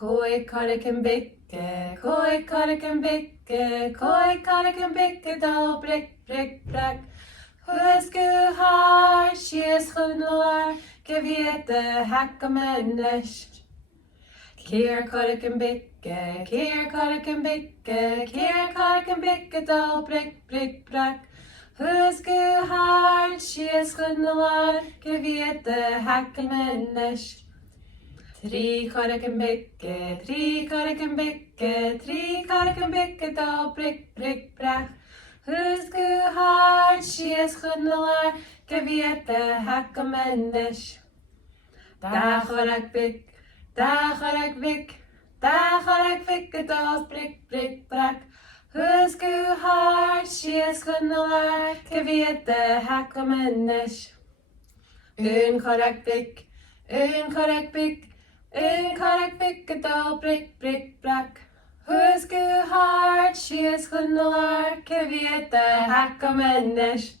Koi karriken bikke, koi karriken bikke, koi karriken bikke, dal brekk, brekk, brekk. Huske har, skjes hundelar, geviete hekka mennesk. Kier karriken bikke, kier karriken bikke, kier karriken bikke, dal brekk, brekk, brekk. Huske har, skjes hundelar, geviete hekka mennesk. Tri karriken bikke, tri karriken bikke, tri karriken bikke, dal brekk, brekk, brekk. Huske har, skjes hundelar, geviete hekka mennesk. Da karrak bikk, da karrak bikk, da karrak bikke, dal brekk, brekk, brekk. Huske har, skjes hundelar, geviete hekka mennesk. Karrak bikk, karrak bikk, karrak bikke, dal brekk, brekk, brekk. Huske har, skjes hundelar, geviete hekka mennesk.